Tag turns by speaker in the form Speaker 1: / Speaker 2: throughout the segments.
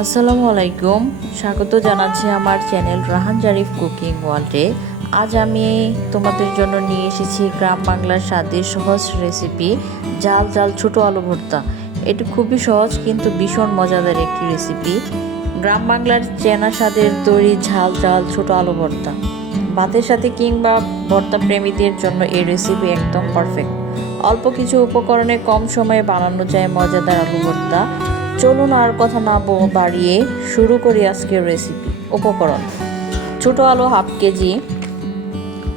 Speaker 1: আসসালামু আলাইকুম। স্বাগত জানাচ্ছি আমার চ্যানেল রাহান জারিফ কুকিং ওয়ার্ল্ডে। আজ আমি তোমাদের জন্য নিয়ে এসেছি গ্রাম বাংলার স্বাদের সহজ রেসিপি, জাল জাল ছোট আলু ভর্তা। এটি খুবই সহজ কিন্তু ভীষণ মজাদার একটি রেসিপি। গ্রাম বাংলার চেনা স্বাদের তৈরি ঝাল ঝাল ছোট আলু ভর্তা। ভাতের সাথে কিংবা ভর্তা প্রেমীদের জন্য এই রেসিপি একদম পারফেক্ট। অল্প কিছু উপকরণে কম সময়ে বানানো যায় মজাদার আলু ভর্তা। চলুন আর কথা না বাড়িয়ে শুরু করি আজকের রেসিপি উপকরণ। ছোট আলু হাফ কেজি,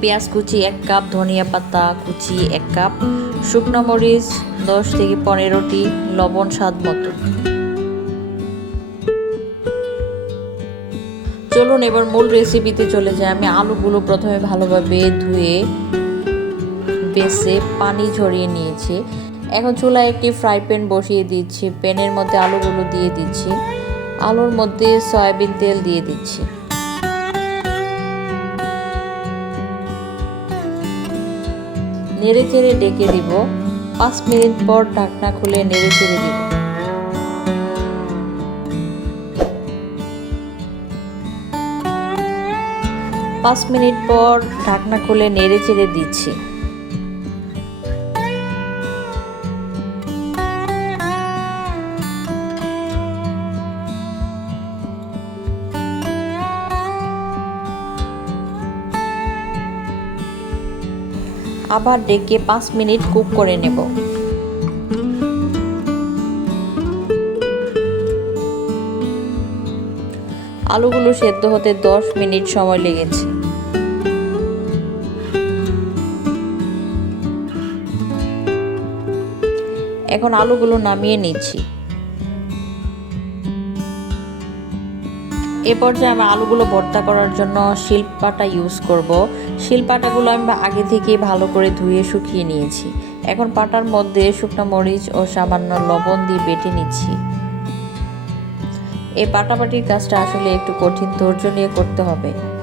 Speaker 1: পেঁয়াজ কুচি এক কাপ, ধনিয়া পাতা কুচি এক কাপ, শুকনো মরিচ দশ থেকে পনেরোটি, লবণ স্বাদ মতো। চলুন এবার মূল রেসিপিতে চলে যাই। আমি আলুগুলো প্রথমে ভালোভাবে ধুয়ে, বেসে পানি ঝরিয়ে নিয়েছি। এখন চুলায় একটি ফ্রাই প্যান বসিয়ে দিচ্ছি। প্যানের মধ্যে আলুগুলো দিয়ে দিচ্ছি। আলুর মধ্যে সয়াবিন তেল দিয়ে দিচ্ছি। নেড়ে চেড়ে ডেকে দিব। পাঁচ মিনিট পর ঢাকনা খুলে নেড়ে চেড়ে দিব। পাঁচ মিনিট পর ঢাকনা খুলে নেড়ে চেড়ে দিচ্ছি। আবার ডেকে পাঁচ মিনিট কুক করে নেব। আলুগুলো সেদ্ধ হতে দশ মিনিট সময় লেগেছে। এখন আলুগুলো নামিয়ে নিচ্ছি। এ পর্যায়ে আমি আলুগুলো ভর্তা করার জন্য শিল্পাটা ইউজ করব। শিলপাটাগুলো আমি আগে থেকে ভালো করে ধুয়ে শুকিয়ে নিয়েছি। এখন পাটার মধ্যে শুকনো মরিচ ও সামান্য লবণ দিয়ে বেটে নিচ্ছি। এই পাটাপাটির কাজটা আসলে একটু কঠিন, ধৈর্য নিয়ে করতে হবে।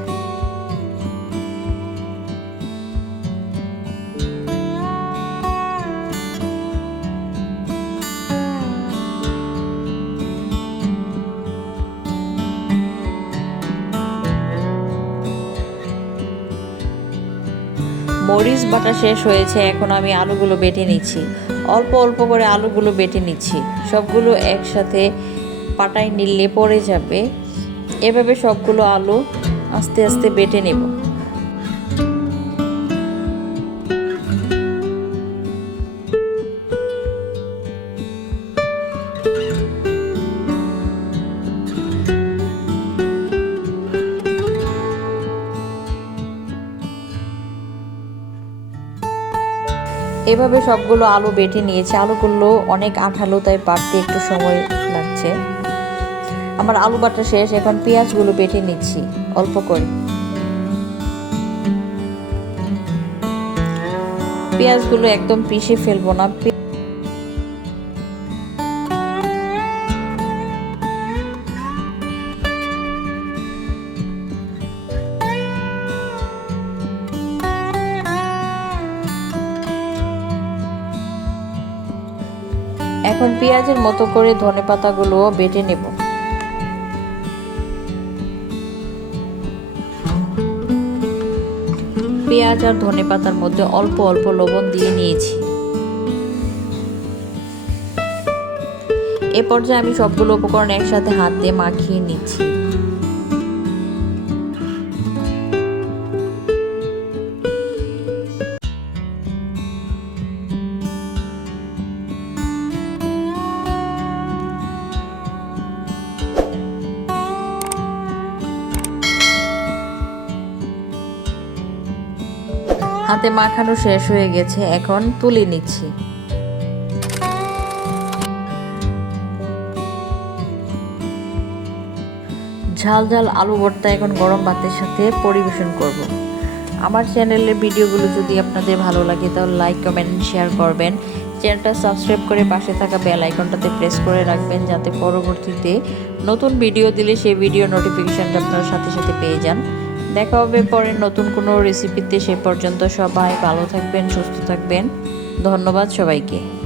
Speaker 1: মরিচ বাটা শেষ হয়েছে, এখন আমি আলুগুলো বেটে নিচ্ছি। অল্প অল্প করে আলুগুলো বেটে নিচ্ছি। সবগুলো একসাথে পাটায় নিলে পড়ে যাবে। এভাবে সবগুলো আলু আস্তে আস্তে বেটে নেব। এভাবে সবগুলো আলু বেটে নিয়েছে। আলুগুলো অনেক আঠালো, তাই বাটতে একটু সময় লাগছে। আমার আলু বাটা শেষ, এখন পেঁয়াজগুলো বেটে নিচ্ছি, অল্প করে। পেঁয়াজগুলো একদম পিষে ফেলব না। এখন পেঁয়াজের মতো করে ধনে পাতাগুলো বেটে নেব। পেঁয়াজ আর ধনে পাতার মধ্যে অল্প অল্প লবণ দিয়ে নিয়েছি। এ পর্যায়ে আমি সবগুলো উপকরণ একসাথে হাত দিয়ে মাখিয়ে নিচ্ছি। হাতে মাখানো শেষ হয়ে গেছে, এখন তুলে নিচ্ছি। ঝাল ঝাল আলু ভর্তা এখন গরম ভাতের সাথে পরিবেশন করব। আমার চ্যানেলের ভিডিওগুলো যদি আপনাদের ভালো লাগে, তাহলে লাইক কমেন্ট শেয়ার করবেন। চ্যানেলটা সাবস্ক্রাইব করে পাশে থাকা বেল আইকনটাতে প্রেস করে রাখবেন, যাতে পরবর্তীতে নতুন ভিডিও দিলে সেই ভিডিও নোটিফিকেশনটা আপনার সাথে সাথে পেয়ে যান। দেখা হবে পরে নতুন কোনো রেসিপিতে সে পর্যন্ত সবাই ভালো থাকবেন, সুস্থ থাকবেন। ধন্যবাদ সবাইকে।